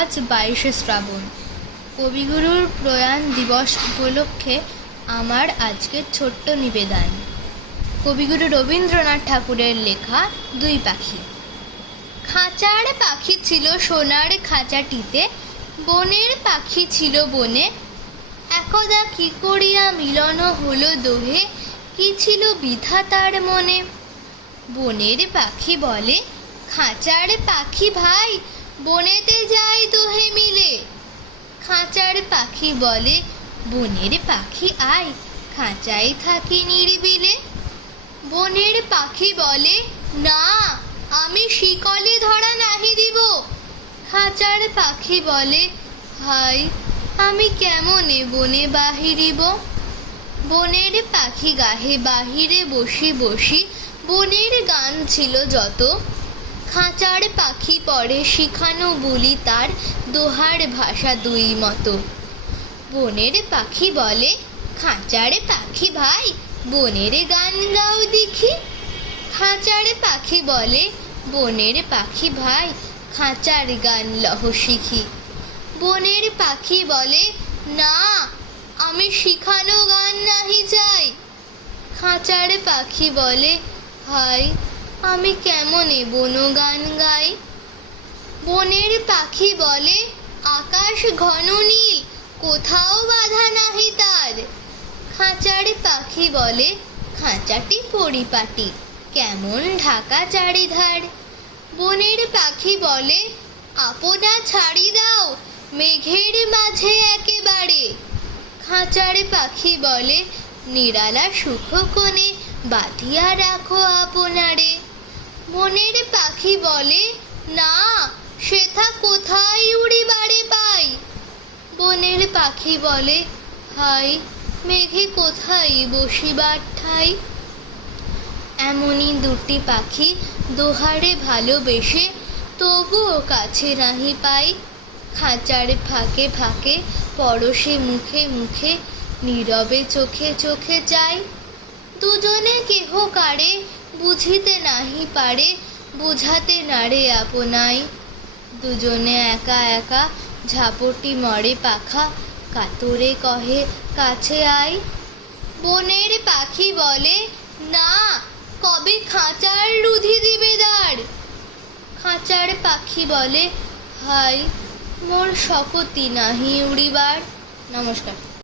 আজ 22শে শ্রাবণ, কবিগুরুর প্রয়াণ দিবস উপলক্ষে আমার আজকের ছোট্ট নিবেদন। কবিগুরু রবীন্দ্রনাথ ঠাকুরের লেখা দুই পাখি। খাঁচার পাখি ছিল সোনার খাঁচাটিতে, বনের পাখি ছিল বনে। একদা কি করিয়া মিলন হলো দোহে, কি ছিল বিধাতার মনে। বনের পাখি বলে, খাঁচার পাখি ভাই, বনেতে যাই দোহে মিলে। খাঁচার পাখি বলে, বনের পাখি আয়, খাঁচায় থাকি নিরিবিলে। বনের পাখি বলে, না, আমি শিকলে ধরা নাহি দিব। খাঁচার পাখি বলে, হাই, আমি কেমনে বনে বাহিরিব। বনের পাখি গাহে বাহিরে বসি বসি, বনের গান ছিল যত। খাঁচার পাখি পড়ে শিখানো বলি তার, দোহার ভাষা দুই মতো। বনের পাখি বলে, খাঁচার পাখি ভাই, বনের গান গাও দেখি। খাঁচার পাখি বলে, বনের পাখি ভাই, খাঁচার গান লহ শিখি। বনের পাখি বলে, না, আমি শিখানো গান নাহি চাই। খাঁচার পাখি বলে, হাই, আমি কেমনে বন গান গাই। বনের পাখি বলে, আকাশ ঘন নীল, কোথাও বাধা নাহি তার। খাঁচার পাখি বলে, খাঁচাটি পরিপাটি, কেমন ঢাকা চারিধার। বনের পাখি বলে, আপনা ছাড়ি দাও, মেঘের মাঝে একেবারে। খাঁচার পাখি বলে, নিরালা সুখ কোণে, বাঁধিয়া রাখো আপনারে। বনের পাখি বলে, না, সেথা কোথায় উড়িবারে পাই। বনের পাখি বলে, হাই, মেঘে কোথায় বসিবার ঠাই। এমনই দুটি পাখি দোহারে ভালোবেসে, তবুও কাছে নাহি পাই। খাঁচার ফাঁকে ফাঁকে, পরশে মুখে মুখে, নীরবে চোখে চোখে চাই। দুজনে কেহ কারে বুঝিতে নাহি পারে, বুঝাতে নারে আপনাই। দুজনে একা একা ঝাপটি মরে পাখা, কাতরে কহে কাছে আয়। বনের পাখি বলে, না, কবে খাঁচার রুধি দিবে দ্বার। খাঁচার পাখি বলে, হাই, মোর শকতি নাহি উড়িবার। নমস্কার।